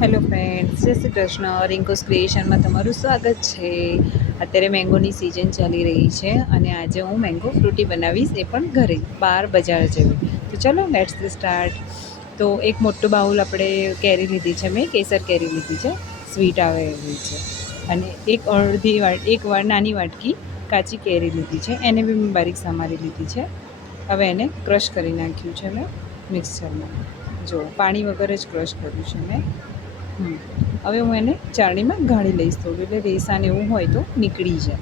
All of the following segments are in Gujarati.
હેલો ફ્રેન્ડ્સ, જય શ્રી કૃષ્ણ. રિંકુસ ક્રિએશનમાં તમારું સ્વાગત છે. અત્યારે મેંગોની સિઝન ચાલી રહી છે અને આજે હું મેંગો ફ્રૂટી બનાવીશ, એ પણ ઘરે, બહાર બજાર જેવી. તો ચલો લેટ્સ સ્ટાર્ટ. તો એક મોટું બાઉલ આપણે કેરી લીધી છે, મેં કેસર કેરી લીધી છે, સ્વીટ આવે એવી છે. અને એક નાની વાટકી કાચી કેરી લીધી છે, એને બી મેં બારીક સમારી લીધી છે. હવે એને ક્રશ કરી નાખ્યું છે મેં મિક્સરમાં. જો પાણી વગર જ ક્રશ કર્યું છે મેં. હવે હું એને ચાળણીમાં ગાળી લઈશ થોડું, એટલે રેસાને એવું હોય તો નીકળી જાય.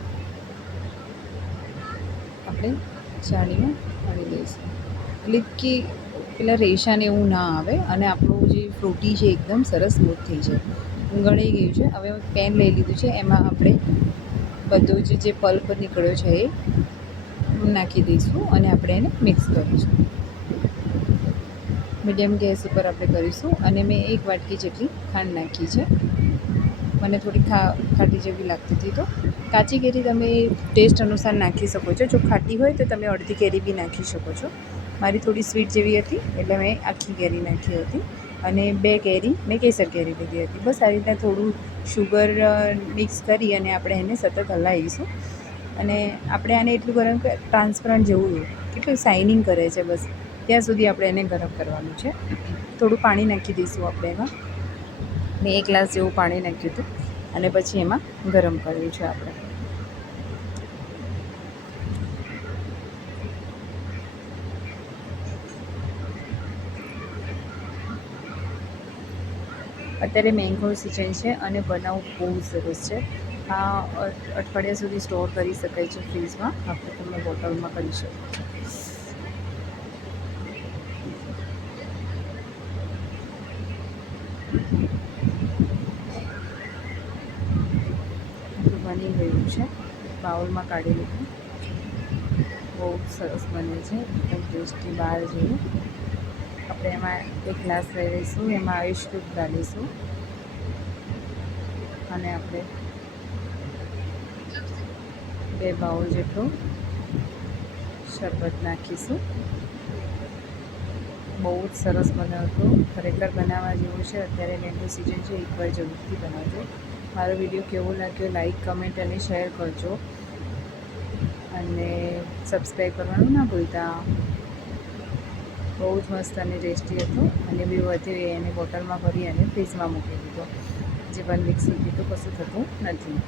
આપણે ચાળણીમાં ગાળી લઈશું એટલે કે પેલા રેસાને એવું ના આવે અને આપણું જે ફ્રૂટી છે એકદમ સરસ સ્મૂથ થઈ જાય. ગળી ગયું છે. હવે પેન લઈ લીધું છે, એમાં આપણે બધું જે પલ્પ નીકળ્યો છે એ નાખી દઈશું અને આપણે એને મિક્સ કરીશું. મીડિયમ ગેસ ઉપર આપણે કરીશું. અને મેં એક વાટકી જેટલી ખાંડ નાખી છે. મને થોડી ખાટી જેવી લાગતી હતી, તો કાચી કેરી તમે ટેસ્ટ અનુસાર નાખી શકો છો. જો ખાટી હોય તો તમે અડધી કેરી બી નાખી શકો છો. મારી થોડી સ્વીટ જેવી હતી એટલે મેં આખી કેરી નાખી હતી. અને 2 કેરી મેં કેસર કેરી લીધી હતી. બસ આ રીતના થોડું શુગર મિક્સ કરી અને આપણે એને સતત હલાવીશું. અને આપણે આને એટલું ગરમ કે ટ્રાન્સપરન્ટ જેવું કેટલું શાઇનિંગ કરે છે, બસ ત્યાં સુધી આપણે એને ગરમ કરવાનું છે. થોડું પાણી નાખી દઈશું આપણે એમાં. મેં 1 ગ્લાસ જેવું પાણી નાખ્યું હતું અને પછી એમાં ગરમ કર્યું છે આપણે. અત્યારે મેંગો સિઝન છે અને બનાવવું બહુ સરસ છે. આ અઠવાડિયા સુધી સ્ટોર કરી શકાય છે ફ્રીઝમાં. આપણે તમે બોટલમાં કરી શકો છો. બની ગયું છે, બાઉલમાં કાઢી લીધું. બહુ સરસ બને છે, એકદમ ટેસ્ટી બહાર જેવું. આપણે એમાં 1 ગ્લાસ લઈ લઈશું, એમાં આઈસ ક્યુબ ડાલીશું અને આપણે 2 બાઉલ જેટલું શરબત નાખીશું. બહુ જ સરસ બનાવ્યું હતું, ખરેખર બનાવવા જેવું છે. અત્યારે મેંગો સિઝન છે, એકવાર જરૂરથી બનાવજો. મારો વિડીયો કેવો લાગ્યો લાઈક, કમેન્ટ અને શેર કરજો અને સબસ્ક્રાઈબ કરવાનું ના ભૂલતા. બહુ જ મસ્ત અને ટેસ્ટી હતું. અને બી વધ્યું એને બોટલમાં ભરી અને ફ્રીઝમાં મૂકી દીધો. જે 1 વીક સુધી તો કશું થતું નથી.